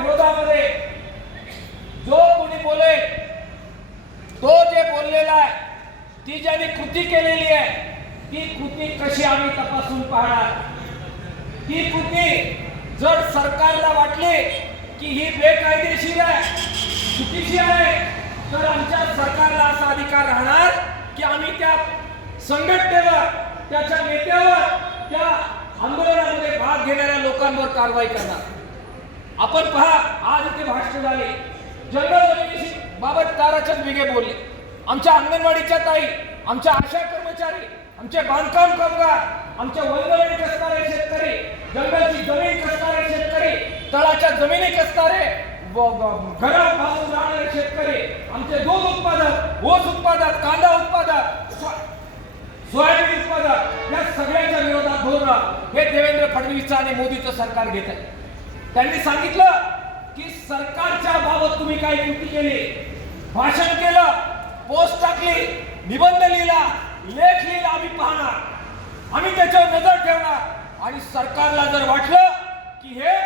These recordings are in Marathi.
विरोधामध्ये जो कोणी बोलेल, तो जे बोललेला आहे, ती ज्यांनी कृती केलेली आहे, ती कृती कशी आम्ही तपासून पाहणार? ती कृती जर सरकारला वाटली की ही बेकायदेशीर आहे, चुकीची आहे, तर आमच्या सरकारला असा अधिकार राहणार की आम्ही त्या संघटनेवर, त्याच्या नेत्यावर, त्या आंदोलनामध्ये भाग घेणाऱ्या लोकांवर कारवाई करणार. आपण पहा, आज इथे भाषण झाले, जंगल जमिनी बाबत ताराचंद विगे बोलले, आमच्या अंगणवाडीच्या ताई, आमच्या आशा कर्मचारी, आमचे बांधकाम कामगार, आमच्या वनजमिनी कसणारे शेतकरी, जंगलची जमीन कसणारे शेतकरी, तळाच्या जमिनी कसणारे, घरात बांधून राहणारे शेतकरी, आमचे दूध उत्पादक, ऊस उत्पादक, कांदा उत्पादक, सोयाबीन उत्पादक, या सगळ्यांच्या विरोधात धोरण हे देवेंद्र फडणवीस आणि मोदीचं सरकार घेत आहे. त्यांनी सांगितलं की सरकारच्या बाबत तुम्ही काय कृती केली, भाषण केलं, पोस्ट टाकली, निबंध लिहिला, लेख लिहिला, आम्ही पाहणार, आम्ही त्याच्यावर नजर ठेवणार आणि सरकारला जर वाटलं की हे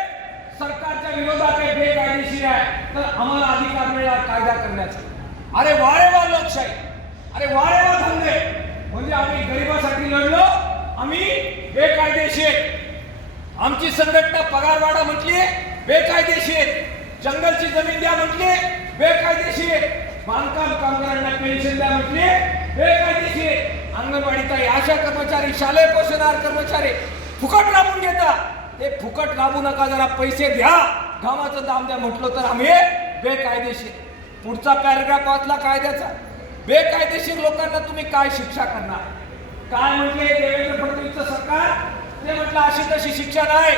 सरकारच्या विरोधात आहे, बेकायदेशीर आहे, तर आम्हाला अधिकार मिळणार कायदा करण्याचा. अरे वारे वा लोकशाही, अरे वारे वा धंदे, म्हणजे आम्ही गरिबासाठी लढलो, आम्ही बेकायदेशीर, आमची संघटना पगारवाढा म्हटली बेकायदेशीर, जंगलची जमीन द्या म्हटली बेकायदेशीर, बांधकाम कामगारांना पेन्शन द्या म्हटली बेकायदेशीर, अंगणवाडी ताई, आशा कर्मचारी, शालेय पोषणाहार कर्मचारी फुकट राबून घेतात, ते फुकट राबू नका, जरा पैसे द्या, घामाचं दाम द्या म्हटलं तर आम्ही बेकायदेशीर. पुढचा पॅराग्राफ वाचला कायद्याचा, बेकायदेशीर लोकांना तुम्ही काय शिक्षा करणार? काय म्हटले देवेंद्र फडणवीसचं सरकार? ते म्हटलं अशी तशी शिक्षा नाही,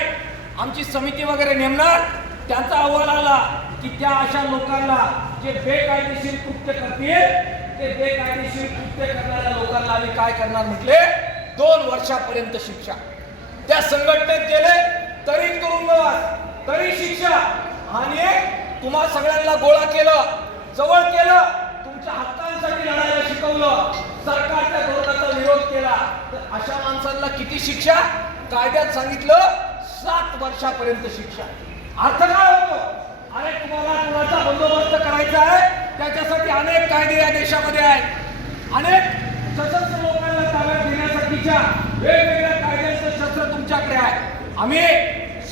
आमची समिती वगैरे नेमणार, त्यांचा अहवाल आला की त्या अशा लोकांना जे बेकायदेशीर कृत्य करतील, ते बेकायदेशीर कृत्य करणाऱ्या लोकांना आम्ही काय करणार म्हटले, 2 वर्षापर्यंत शिक्षा. त्या संघटनेत गेले तरी तुरुंगवास, तरी शिक्षा, आणि तुम्हा सगळ्यांना गोळा केलं, जवळ केलं, तुमच्या हक्कांसाठी लढायला शिकवलं, सरकारच्या धोरणाचा विरोध केला, तर अशा माणसांना किती शिक्षा? कायद्यात सांगितलं 7 वर्षापर्यंत शिक्षा. अर्थ काय होतो? अरे तुम्हाला कुणाचा बंदोबस्त करायचा आहे, त्याच्यासाठी अनेक कायदे या देशामध्ये आहेत, अनेक सशस्त्र लोकांना ताब्यात घेण्यासाठीच्या वेगवेगळ्या कायद्यांचं शस्त्र तुमच्याकडे आहे. आम्ही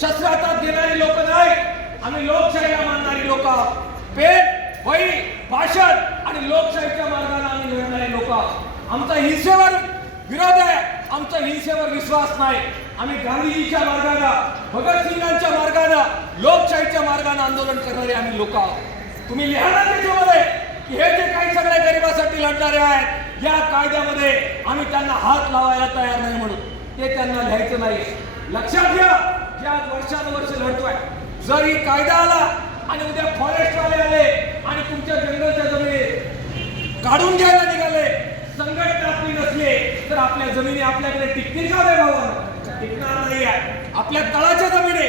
शस्त्र हातात घेणारी लोक नाही, आम्ही लोकशाहीला मानणारी लोक, पेन, वही, भाषण आणि लोकशाहीच्या मार्गाने आम्ही लढणारे लोक. आमचा हिंसेवर विरोध आहे, आमचा हिंसेवर विश्वास नाही. आम्ही गांधीजीच्या मार्गाने, भगतसिंगांच्या मार्गाने, लोकशाहीच्या मार्गाने आंदोलन करणारे आम्ही लोक आहोत. तुम्ही लिहा ना त्याच्यामध्ये की हे जे काही सगळे गरिबासाठी लढणारे आहेत, या कायद्यामध्ये आम्ही त्यांना हात लावायला तयार नाही म्हणून, ते त्यांना लिहायचं नाही. लक्षात घ्या, जे आज वर्षानुवर्ष लढतोय, जर ही कायदा आला आणि उद्या फॉरेस्टवाले आले आणि तुमच्या जंगलच्या जमिनी काढून घ्यायला निघाले, संघटना आपली नसली तर आपल्या जमिनी आपल्याकडे टिकतील का रे भाऊ? टिकणार नाही आहे. आपल्या तळाच्या जमिनी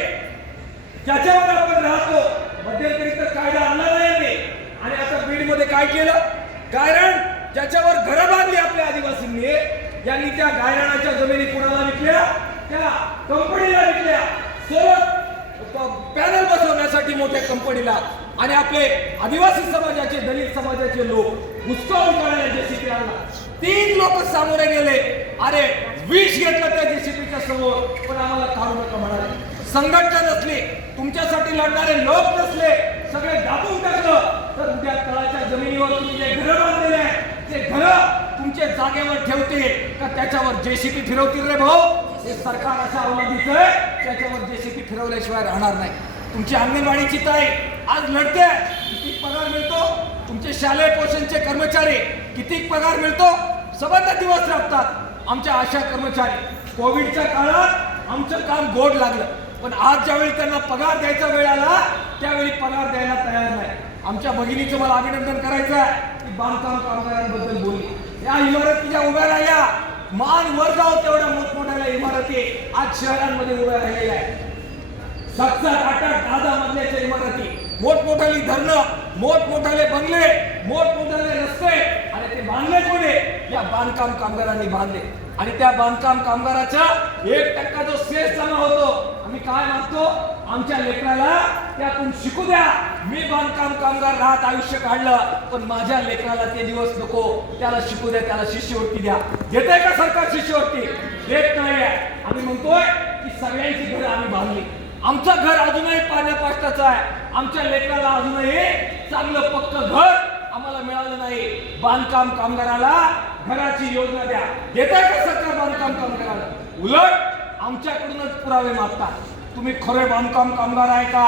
ज्याच्यावर आपण राहतो, मध्यंतरी तर कायदा आणला नाही, आणि आता बीडमध्ये काय केलं, गायरान ज्याच्यावर घरं बांधली आपल्या आदिवासींनी, यांनी त्या गायरानाच्या जमिनी कुणाला विकल्या? त्या कंपनीला विकल्या, सोलर पॅनल बसवण्यासाठी मोठ्या कंपनीला, आणि आपले आदिवासी समाजाचे, दलित समाजाचे लोक हुसकावून काढायला जेसीबी आणला. 3 लोक सामोरे गेले, अरे विष घेतलं त्या जेसीबीच्या समोर, पण आम्हाला काढू नका म्हणाले. संघटना नसली, तुमच्यासाठी लढणारे लोक नसले, सगळे दाबून टाकलं, तर उद्या तळाच्या जमिनीवर तुम्ही जे घरं बांधलेले आहे, ते घरं तुमच्या जागेवर ठेवतील का त्याच्यावर जेसीबी फिरवतील रे भाऊ? हे सरकार अशा अवलंबीचं आहे, त्याच्यावर जेसीबी फिरवल्याशिवाय राहणार नाही. तुमची अंगणवाडीची ताई आज लढते, किती पगार मिळतो? तुमचे शालेय पोषणचे कर्मचारी किती पगार मिळतो? सबंध दिवस राबतात. आमच्या आशा कर्मचारी कोविडच्या काळात आमचं काम गोड लागलं, पण आज ज्यावेळी त्यांना पगार द्यायचा वेळ आला, त्यावेळी पगार द्यायला तयार नाही. आमच्या भगिनीचं मला अभिनंदन करायचं आहे की बांधकाम कामगारांबद्दल बोलली. या इमारतीच्या उभ्या राहिल्या, मान वर जाऊ तेवढ्या मोठमोठ्या इमारती आज शहरांमध्ये उभ्या राहिलेल्या आहेत. 7-7, 8-8, 10-10 मजल्याच्या इमारती, मोठमोठाली धरणं, मोठमोठाले बंगले, मोठमोठाले रस्ते, आणि ते बांधले कोणी? या बांधकाम कामगारांनी बांधले. आणि त्या बांधकाम कामगाराचा 1% जो सेस जमा होतो, आम्ही काय मागतो, आमच्या लेकराला त्यातून शिकू द्या. मी बांधकाम कामगार राहत आयुष्य काढलं, पण माझ्या लेकराला ते दिवस नको. त्याला शिकू द्या, त्याला शिष्यवृत्ती द्या. देते का सरकार शिष्यवृत्ती? देत नाही. आम्ही म्हणतोय की सगळ्यांची घरं आम्ही बांधली. आमचं घर अजूनही पाण्यापाष्टाचं आहे. आमच्या लेकराला अजूनही चांगलं पक्क घर आम्हाला मिळालं नाही. बांधकाम कामगाराला घराची योजना द्या. देताय का सरकार बांधकाम कामगाराला? उलट आमच्याकडूनच पुरावे मागतात. तुम्ही खरे बांधकाम कामगार आहे का?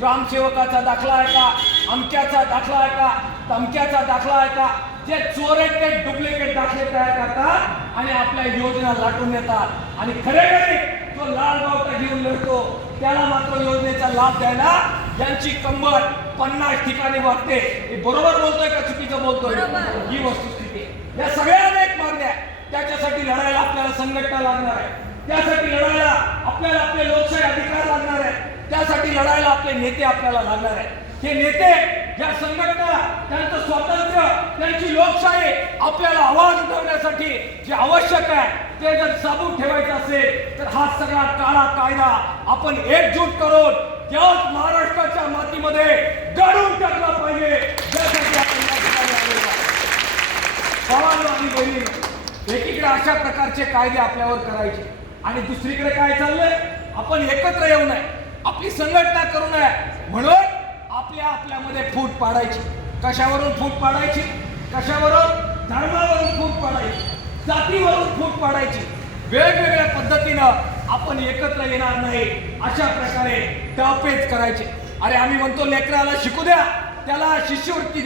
ग्रामसेवकाचा दाखला आहे का? अमक्याचा दाखला आहे का? तमक्याचा दाखला आहे का? जे चोर आहेत ते डुप्लिकेट दाखले तयार करतात आणि आपल्या योजना लाटून येतात. आणि खरे गरीब जो लाल बावटा घेऊन लढतो त्याला मात्र योजनेचा लाभ द्यायला यांची कंबर 50 ठिकाणी वागते. हे बरोबर बोलतोय का चुकीचं बोलतोय? ही वस्तुस्थिती. या सगळ्या अनेक मागण्या, त्याच्यासाठी लढायला आपल्याला संघटना लागणार आहे. त्यासाठी लढायला आपल्याला आपले लोकशाही अधिकार लागणार आहे. त्यासाठी लढायला आपले नेते आपल्याला लागणार आहे. हे नेते, या संघटना, त्यांचं स्वातंत्र्य, त्यांची लोकशाही आपल्याला आवाज उठवण्यासाठी जे आवश्यक आहे ते जर साबूत ठेवायचं असेल तर हा सगळा काळा कायदा आपण एकजूट करून याच महाराष्ट्राच्या मातीमध्ये गाडून टाकला पाहिजे. ज्यासाठी आपण या ठिकाणी आलेलो आहोत. भावांनो आणि बहिणींनो, एकीकडे अशा प्रकारचे कायदे आपल्यावर करायचे आणि दुसरीकडे काय चाललंय, आपण एकत्र येऊ नये, आपली संघटना करू नये म्हणून आपल्यामध्ये फूट पाडायची. कशावरून फूट पाडायची? कशावरून? धर्मावरून फूट पाडायची, जातीवरून फूट पाडायची. वेगवेगळ्या पद्धतीनं आपण एकत्र येणार नाही अशा प्रकारे डावपेच करायचे. अरे आम्ही म्हणतो लेकराला शिकू द्या, त्याला शिष्यवृत्ती